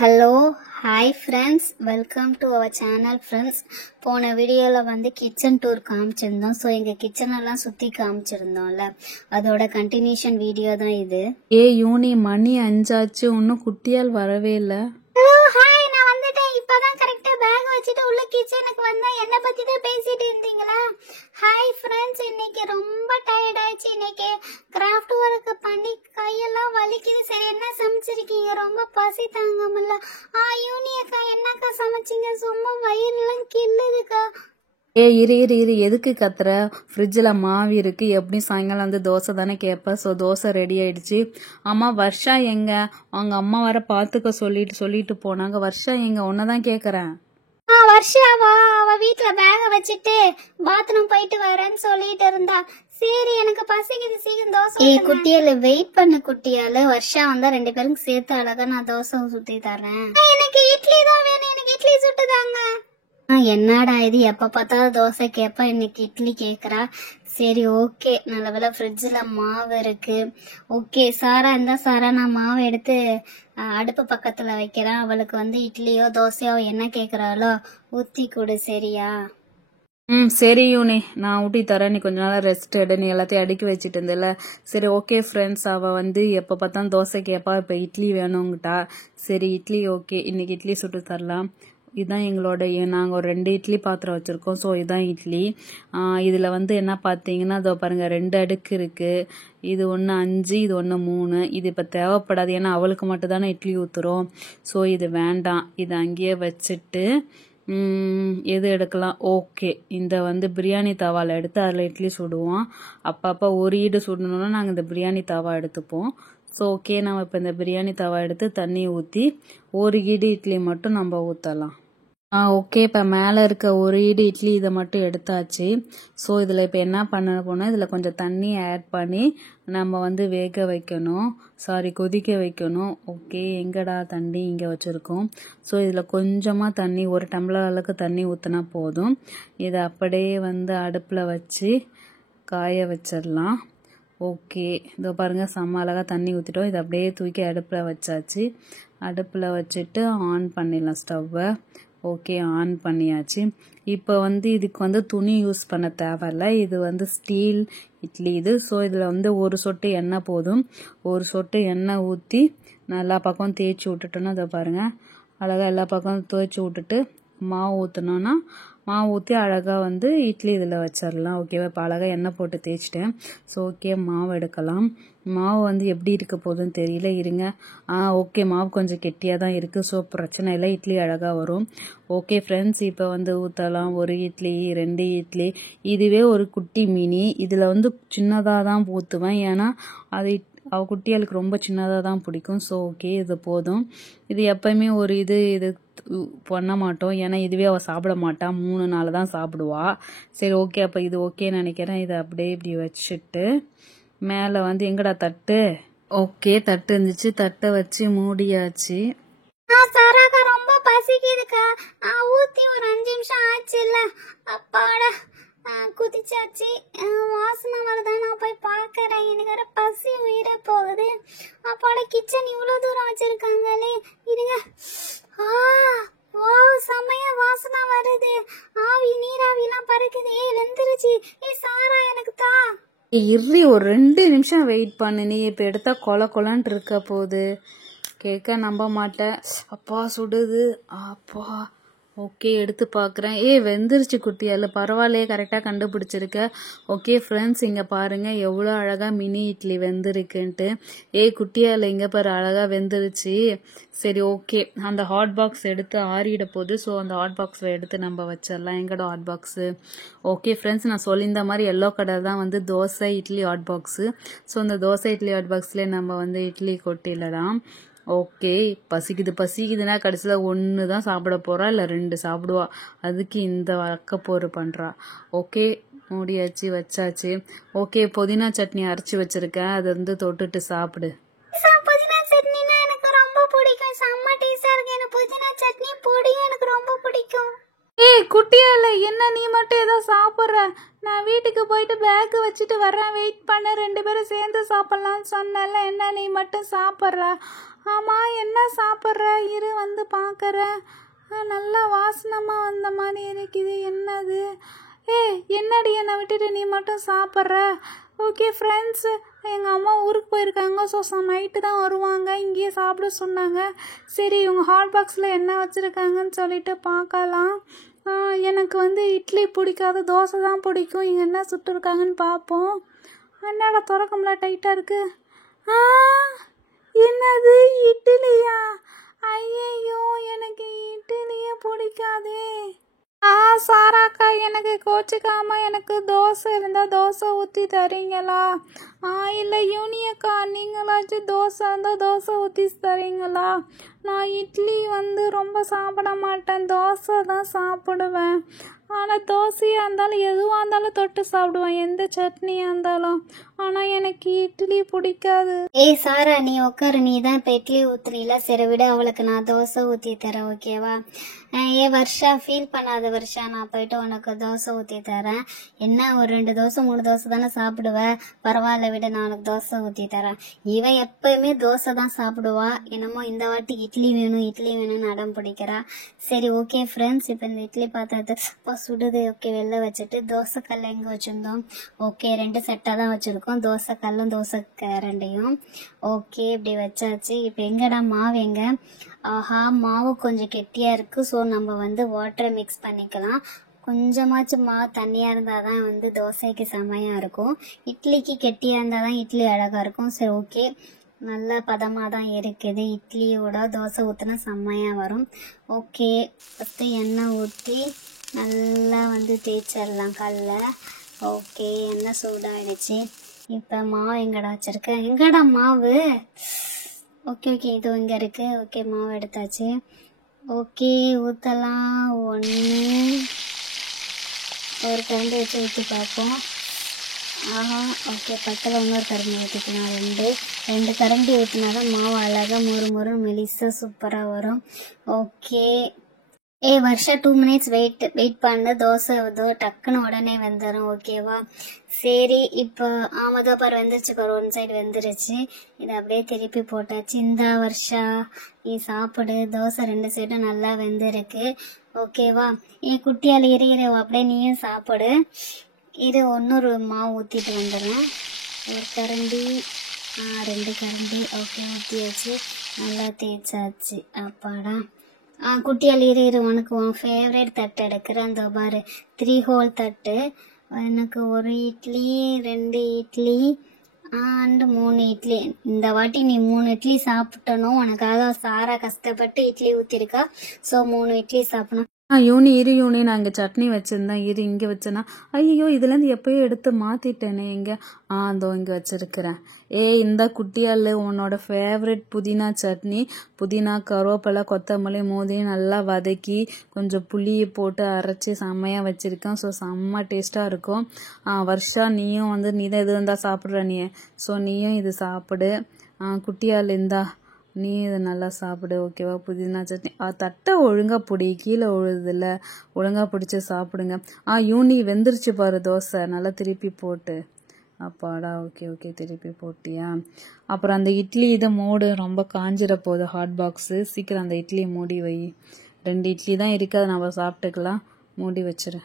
Hello hi friends, welcome to our channel friends. போன வீடியோவில் வந்து கிச்சன் டூர் காமிச்சிருந்தோம். ஸோ எங்கள் கிச்சனெல்லாம் சுற்றி காமிச்சிருந்தோம்ல, அதோட கண்டினியூஷன் வீடியோ தான் இது. யூனி மணி 5 ஆச்சு, இன்னும் குட்டியால் வரவே இல்லை. ஹலோ ஹாய், நான் வந்துட்டேன். இப்போதான் கரெக்டாக பேக் வச்சுட்டு உள்ள கிச்சனுக்கு வந்தேன். என்னை பற்றி தான் பேசிட்டு இருந்தீங்களா? ஹாய் ஃப்ரெண்ட்ஸ், இன்னைக்கு ரொம்ப டயர்ட் ஆயிடுச்சு. இன்னைக்கு கிராஃப்ட் ஒர்க் பண்ணி கையெல்லாம் வலிக்குது. சரி, என்ன சமைச்சிருக்கீங்க? ரொம்ப பசி தாங்க முடியல. யூனி அக்கா, என்னக்கா சமைச்சிங்க? சும்மா வயிறுலாம் கில்லுதுக்கா. இரு எதுக்கு கத்துற? ஃப்ரிட்ஜில் மாவு இருக்கு, எப்படி சாயங்காலம் வந்து தோசை தானே கேட்ப. ஸோ தோசை ரெடி ஆயிடுச்சு. அம்மா வர்ஷா எங்க? அவங்க அம்மா வர பார்த்துக்க சொல்லிட்டு போனாங்க. வர்ஷா எங்க? ஒன்னதான் கேட்குறேன். வர்ஷாவா? அவ வீட்டுல பேக வச்சுட்டு பாத்ரூம் போயிட்டு வரேன்னு சொல்லிட்டு இருந்தா. சரி, எனக்கு பசிக்குது, சீக்கிரம் தோசை. குட்டியால வெயிட் பண்ணு குட்டியால. வர்ஷா வந்தா 2 பேரும் சேர்த்து அழகா நான் தோசை சுத்தி தரேன். எனக்கு இட்லி தான் வேணும், எனக்கு இட்லி சுட்டுதாங்க. என்னடா இது, எப்ப பார்த்தாலும் தோசை கேப்பா, இன்னைக்கு இட்லி கேக்குறா. சரி ஓகே, நல்ல வேளை ஃப்ரிட்ஜில் மாவு இருக்கு. ஓகே சாரா, சாரா நான் மாவு எடுத்து அடுப்பு பக்கத்துல வைக்கிறேன். அவளுக்கு வந்து இட்லியோ தோசையோ என்ன கேக்குறாளோ ஊத்தி கொடு, சரியா? சரி யூனி, நான் ஊட்டி தரேன். நீ கொஞ்ச நாள் ரெஸ்ட் எடு. நீ எல்லாத்தையும் அடுக்கி வச்சுட்டு இருந்தில்ல. சரி ஓகே ஃப்ரெண்ட்ஸ், அவள் வந்து எப்போ பார்த்தாலும் தோசை கேட்பா, இப்போ இட்லி வேணுங்கிட்டா. சரி இட்லி ஓகே, இன்னைக்கு இட்லி சுட்டு தரலாம். இதுதான் எங்களோட, நாங்கள் ஒரு 2 இட்லி பாத்திரம் வச்சுருக்கோம். ஸோ இதுதான் இட்லி. இதில் வந்து என்ன பார்த்தீங்கன்னா, இதோ பாருங்கள் 2 அடுக்கு இருக்குது. இது ஒன்று 5, இது ஒன்று 3. இது இப்போ தேவைப்படாது, ஏன்னா அவளுக்கு மட்டும் தானே இட்லி ஊற்றுறோம். ஸோ இது வேண்டாம், இது அங்கேயே வச்சுட்டு எது எடுக்கலாம்? ஓகே, இந்த வந்து பிரியாணி தவாவில் எடுத்து அதில் இட்லி சுடுவோம். அப்பப்போ ஒரு ஈடு சுடணுன்னா நாங்கள் இந்த பிரியாணி தவா எடுத்துப்போம். ஸோ ஓகே, நம்ம இப்போ இந்த பிரியாணி தவா எடுத்து தண்ணி ஊற்றி ஒரு ஈடு இட்லி மட்டும் நம்ம ஊற்றலாம். ஓகே, இப்போ மேலே இருக்க ஒரு ஈடு இட்லி இதை மட்டும் எடுத்தாச்சு. ஸோ இதில் இப்போ என்ன பண்ண போனால், இதில் கொஞ்சம் தண்ணி ஆட் பண்ணி நம்ம வந்து வேக வைக்கணும், கொதிக்க வைக்கணும். ஓகே, எங்கடா தண்ணி இங்கே வச்சுருக்கோம். ஸோ இதில் கொஞ்சமாக தண்ணி, 1 டம்ளர் அளவுக்கு தண்ணி ஊற்றினா போதும். இதை அப்படியே வந்து அடுப்பில் வச்சு காய வச்சிடலாம். ஓகே, இதோ பாருங்கள், செம்ம அழகாக தண்ணி ஊற்றிட்டோம். இதை அப்படியே தூக்கி அடுப்பில் வச்சாச்சு. அடுப்பில் வச்சுட்டு ஆன் பண்ணிடலாம் ஸ்டவ்வை. ஓகே, ஆன் பண்ணியாச்சு. இப்போ வந்து இதுக்கு வந்து துணி யூஸ் பண்ண தேவையில்ல, இது வந்து ஸ்டீல் இட்லி இது. ஸோ இதில் வந்து ஒரு சொட்டு எண்ணெய் போதும். ஒரு சொட்டு எண்ணெய் ஊற்றி எல்லா பக்கம் தேய்ச்சி விட்டுட்டோன்னா, அதை பாருங்கள் அழகாக எல்லா பக்கம் தேய்ச்சி விட்டுட்டு மாவு ஊற்றினோன்னா, மாவு ஊற்றி அழகாக வந்து இட்லி இதில் வச்சிடலாம். ஓகேவா? இப்போ அழகாக எண்ணெய் போட்டு தேய்ச்சிட்டேன். ஸோ ஓகே, மாவு எடுக்கலாம். மாவு வந்து எப்படி இருக்க போகுதுன்னு தெரியல, இருங்க. ஓகே, மாவு கொஞ்சம் கெட்டியாக தான் இருக்குது. ஸோ பிரச்சனை இல்லை, இட்லி அழகாக வரும். ஓகே ஃப்ரெண்ட்ஸ், இப்போ வந்து ஊற்றலாம். 1 இட்லி 2 இட்லி. இதுவே ஒரு குட்டி மினி. இதில் வந்து சின்னதாக தான் ஊற்றுவேன், ஏன்னா அது அவள் குட்டிகளுக்கு ரொம்ப சின்னதாக தான் பிடிக்கும். ஸோ ஓகே, இது போதும். இது எப்போயுமே ஒரு இது பண்ண மாட்டோம், ஏன்னா இதுவே அவள் சாப்பிட மாட்டான். 3 நாள் தான் சாப்பிடுவா. சரி ஓகே, அப்போ இது ஓகே நினைக்கிறேன். இதை அப்படியே இப்படி வச்சுட்டு மேலே வந்து எங்கடா தட்டு? ஓகே, தட்டு இருந்துச்சு, தட்டை வச்சு மூடியாச்சு. சாராக்கா, ரொம்ப பசிக்குதுக்கா. ஊத்தி ஒரு 5 நிமிஷம் ஆச்சு இல்ல? அப்பாடா, குதிச்சாச்சு. வாசனை வருதான், நான் போய் பார்க்கறேன். எனக்கு வேற பசி உயிர போகுது. அப்பாடா, கிச்சன் இவ்வளோ தூரம் வச்சிருக்காங்களே. இருங்க. ஓ, செமையா வாசனை வருது. நீராவிலாம் பறக்குது. வெந்துருச்சு. சாரா, எனக்கு தா. இரு, ஒரு 2 நிமிஷம் வெயிட் பண்ணு. நீ இப்போ எடுத்தா கொலன்னு இருக்க போகுது. கேட்க நம்ப மாட்டேன். அப்பா சுடுது, அப்பா. ஓகே, எடுத்து பார்க்குறேன். வெந்துருச்சு குட்டியால். பரவாயில்லையே, கரெக்டாக கண்டுபிடிச்சிருக்க. ஓகே ஃப்ரெண்ட்ஸ், இங்கே பாருங்கள் எவ்வளோ அழகாக மினி இட்லி வெந்திருக்குன்ட்டு. குட்டியால் இங்கே பாரு, அழகாக வெந்துருச்சு. சரி ஓகே, அந்த ஹாட் பாக்ஸ் எடுத்து ஆறிட போகுது. ஸோ அந்த ஹாட் பாக்ஸில் எடுத்து நம்ம வச்சிடலாம். எங்கட ஹாட் பாக்ஸு? ஓகே ஃப்ரெண்ட்ஸ், நான் சொல்லியிருந்த மாதிரி எல்லோ கலர் தான் வந்து dosa idli hot box. So அந்த தோசை இட்லி ஹாட் பாக்ஸ்லேயே நம்ம வந்து இட்லி கொட்டிடலாம். ஓகே, பசிக்குதுன்னா கடைசியில் 1 தான் சாப்பிட போகிறா, இல்லை 2 சாப்பிடுவா. அதுக்கு இந்த அக்கப்போரு பண்ணுறா. ஓகே, மூடியாச்சு, வச்சாச்சு. ஓகே, புதினா சட்னி அரைச்சி வச்சிருக்கேன், அதை வந்து தொட்டுட்டு சாப்பிடு. புதினா சட்னினா எனக்கு ரொம்ப பிடிக்கும். செம்ம டேஸ்டா இருக்கு. எனக்கு புதினா சட்னி பொடியும் எனக்கு ரொம்ப பிடிக்கும். குட்டியால, என்ன நீ மட்டும் ஏதோ சாப்பிட்ற? நான் வீட்டுக்கு போயிட்டு பேக் வச்சுட்டு வரேன், வெயிட் பண்ண. 2 பேரும் சேர்ந்து சாப்பிட்லான்னு சொன்னால, என்ன நீ மட்டும் சாப்பிட்ற? ஆமா என்ன சாப்பிட்ற இரு வந்து பார்க்கற. நல்லா வாசனமா வந்த மாதிரி இருக்குது. என்னது? என்னடி என்னை விட்டுட்டு நீ மட்டும் சாப்பிட்ற? ஓகே ஃப்ரெண்ட்ஸ், எங்கள் அம்மா ஊருக்கு போயிருக்காங்க. ஸோ நைட்டு தான் வருவாங்க. இங்கேயே சாப்பிட சொன்னாங்க. சரி இவங்க ஹாட் பாக்ஸில் என்ன வச்சுருக்காங்கன்னு சொல்லிட்டு பார்க்கலாம். எனக்கு வந்து இட்லி பிடிக்காது, தோசை தான் பிடிக்கும். இங்கே என்ன சுட்டுருக்காங்கன்னு பார்ப்போம். என்னடா திறக்கம்ல டைட்டாக இருக்கு. என்னது இட்லியா? ஐயோ எனக்கு இட்லியே பிடிக்காதே. சாராக்கா, எனக்கு கோச்சிக்காம எனக்கு தோசை இருந்தால் தோசை ஊற்றி தரீங்களா? இல்லை யூனியக்கா, நீங்களாச்சும் தோசை இருந்தால் தோசை ஊற்றி தரீங்களா? நான் இட்லி வந்து ரொம்ப சாப்பிட மாட்டேன், தோசை தான் சாப்பிடுவேன். ஆனால் தோசையாக இருந்தாலும் எதுவாக இருந்தாலும் தொட்டு சாப்பிடுவேன், எந்த சட்னியாக இருந்தாலும். ஆனால் எனக்கு இட்லி பிடிக்காது. சாரா, நீ உட்காரு. நீ தான் இப்போ இட்லி ஊத்துறீல, சரி விட, அவளுக்கு நான் தோசை ஊற்றி தரேன், ஓகேவா? வருஷா ஃபீல் பண்ணாத வருஷா, நான் போயிட்டு உனக்கு தோசை ஊற்றி தரேன். என்ன ஒரு 2 தோசை 3 தோசை தானே சாப்பிடுவேன், பரவாயில்ல விட, நான் உனக்கு தோசை ஊற்றி தரேன். இவன் எப்பயுமே தோசை தான் சாப்பிடுவா, என்னமோ இந்த வாட்டி இட்லி வேணும் இட்லி வேணும்னு அடம் பிடிக்கிறா. சரி ஓகே ஃப்ரெண்ட்ஸ், இப்போ இந்த இட்லி பாத்திரத்தை சுடுது. ஓகே, வெளில வச்சுட்டு தோசை கல்லை எங்கே வச்சுருந்தோம்? ஓகே, 2 செட்டாக தான் வச்சுருக்கோம், தோசை கல்லும் தோசை கரண்டையும். ஓகே, இப்படி வச்சாச்சு. இப்போ எங்கடா மாவு எங்க? ஆஹா, மாவு கொஞ்சம் கெட்டியாக இருக்குது. ஸோ நம்ம வந்து வாட்டரை மிக்ஸ் பண்ணிக்கலாம். கொஞ்சமாச்சும் மாவு தண்ணியாக இருந்தால் தான் வந்து தோசைக்கு செமையாக இருக்கும். இட்லிக்கு கெட்டியாக இருந்தால் தான் இட்லி அழகாக இருக்கும். சரி ஓகே, நல்ல பதமாக தான் இருக்குது. இட்லியோட தோசை ஊற்றினா செம்மையாக வரும். ஓகே, ஃபஸ்ட்டு எண்ணெய் ஊற்றி நல்லா வந்து தேய்ச்சிடலாம் கல்ல. ஓகே, எண்ணெய் சூடாகிடுச்சு. இப்போ மாவு எங்கடா வச்சுருக்கேன்? எங்கடா மாவு? ஓகே, இது இங்கே இருக்குது. ஓகே, மாவு எடுத்தாச்சு. ஓகே, ஊற்றலாம். 1 ஒரு கரண்டி வச்சு ஊற்றி பார்ப்போம். ஆஹா, ஓகே, பக்கத்தில் இன்னொரு கரண்டி ஊற்றிக்கலாம். 2 கரண்டி ஊற்றினா தான் மாவு அழகாக மொறு மெலிசா சூப்பராக வரும். ஓகே, வருஷா 2 மினிட்ஸ் வெயிட் பண்ணு. தோசை டக்குன்னு உடனே வெந்துடும், ஓகேவா? சரி, இப்போ ஆமதோ பாரு வெந்துருச்சு பாரு, 1 சைடு வெந்துருச்சு. இதை அப்படியே திருப்பி போட்டாச்சு. இந்த வருஷா நீ சாப்பிடு, தோசை 2 சைடும் நல்லா வெந்திருக்கு, ஓகேவா? குட்டியால் இரு அப்படியே நீயும் சாப்பிடு. இது இன்னொரு மாவு ஊற்றிட்டு வந்துடுறேன். 1 கரண்டி 2 கரண்டி. ஓகே, ஊற்றியாச்சு, நல்லா தேய்ச்சாச்சு. அப்பாடா. குட்டியால் இரு உனக்கு உன் ஃபேவரட் தட்டு எடுக்கிறேன். அந்த பாரு 3 ஹோல் தட்டு. எனக்கு 1 இட்லி 2 இட்லி அண்ட் 3 இட்லி. இந்த வாட்டி நீ 3 இட்லி சாப்பிட்டணும். உனக்காக சாரா கஷ்டப்பட்டு இட்லி ஊற்றிருக்கா. ஸோ 3 இட்லி சாப்பிடணும். யூனி நான் இங்கே சட்னி வச்சுருந்தேன், இங்கே வச்சேன்னா. ஐயோ, இதுலேருந்து எப்போயோ எடுத்து மாற்றிட்டேனே. இங்கே அதோ இங்கே வச்சுருக்கிறேன். இந்த குட்டியால் உன்னோட ஃபேவரட் புதினா சட்னி, புதினா கருவேப்பிலை கொத்தமல்லி மோதியும் நல்லா வதக்கி கொஞ்சம் புளியை போட்டு அரைச்சி செம்மையாக வச்சுருக்கேன். ஸோ செம்ம டேஸ்ட்டாக இருக்கும். வருஷா, நீயும் வந்து நீ தான் எது இருந்தால் சாப்பிட்ற நீ. ஸோ நீயும் இது சாப்பிடு. குட்டியால் இருந்தா நீ இதை நல்லா சாப்பிடு, ஓகேவா? புதினா சட்னி தட்டை ஒழுங்காக பிடி, கீழே விழுதில்ல, ஒழுங்காக பிடிச்சி சாப்பிடுங்க. யூனி வெந்துருச்சு பாரு தோசை, நல்லா திருப்பி போட்டு. அப்பாடா, ஓகே திருப்பி போட்டியா? அப்புறம் அந்த இட்லி இதை மூடு, ரொம்ப காஞ்சிட போகுது ஹாட் பாக்ஸு. சீக்கிரம் அந்த இட்லியை மூடி வை. 2 இட்லி தான் இருக்குது, அதை நம்ம சாப்பிட்டுக்கலாம். மூடி வச்சிரு.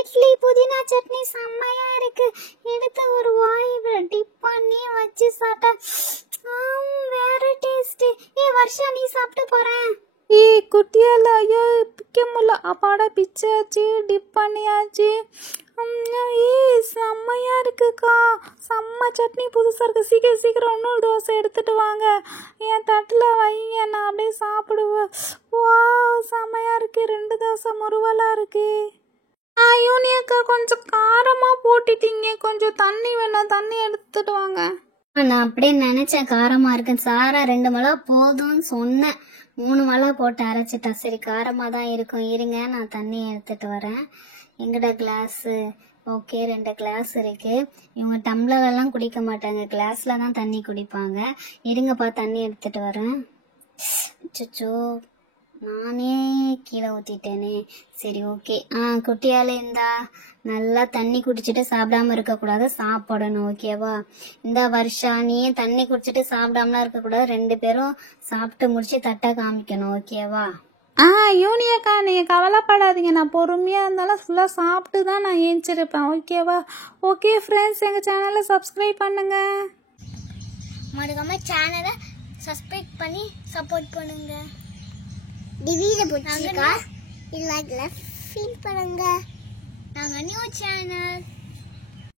இட்லி புதினா சட்னி செம்மையா இருக்கு. எடுத்து ஒரு வாய் டிப் பண்ணி வச்சு சாப்பிட்டா வேற டேஸ்ட். வருஷா, நீ சாப்பிட்டு போறேன். குட்டியால ஐயோ பிக்க முடியல. அப்பாடா, பிச்சாச்சு, டிப் பண்ணியாச்சு. செம்மையா இருக்குக்கா, செம்ம சட்னி புதுசா இருக்கு. சீக்கிரம் இன்னொரு தோசை எடுத்துட்டு வாங்க, என் தட்டுல வைங்க, நான் அப்படியே சாப்பிடுவேன். வா, செம்மையா இருக்கு. 2 தோசை முருவலா இருக்கு. யூனியக்கா, கொஞ்சம் காரமா போட்டுட்டீங்க, கொஞ்சம் தண்ணி வேணும், தண்ணி எடுத்துட்டு வாங்க. நான் அப்படியே நினைச்சேன் காரமா இருக்குன்னு. சாரா 2 மிளகா போதும்னு சொன்னேன், 3 மிளகா போட்டு அரைச்சிட்டா. சரி, காரமா தான் இருக்கும், இருங்க நான் தண்ணி எடுத்துட்டு வரேன். எங்கடா கிளாஸு? ஓகே, 2 கிளாஸ் இருக்கு. இவங்க டம்ளர் எல்லாம் குடிக்க மாட்டாங்க, கிளாஸ்ல தான் தண்ணி குடிப்பாங்க. இருங்கப்பா, தண்ணி எடுத்துட்டு வரேன். அச்சோ, நானே கீழே ஊத்திட்டேனே. சரி ஓகே. குட்டியால இந்தா நல்லா தண்ணி குடிச்சிட்டு சாப்பிடாம இருக்க கூடாது, சாப்பிடணும். ஓகேவா? இந்த வருஷா நீ தண்ணி குடிச்சிட்டு சாப்பிடாமலாம் இருக்க கூடாது. 2 பேரும் சாப்பிட்டு முடிச்சு தட்டை காமிக்கணும். ஓகேவா? யூனியக்கா நீங்க கவலைப்படாதீங்க, நான் பொறுமையா இருந்தாலும் ஃபுல்லா சாப்பிட்டு தான் நான் ஏஞ்சிருப்பேன். ஓகேவா? ஓகே ஃப்ரெண்ட்ஸ், எங்க சேனலை சப்ஸ்கிரைப் பண்ணுங்க. மறக்காம சேனலை சப்ஸ்கிரைப் பண்ணி சப்போர்ட் பண்ணுங்க. வீடியோ பிடிச்சிருக்கா லைக்ல ஃபீல் பண்ணுங்க. நாங்க நியூ சேனல்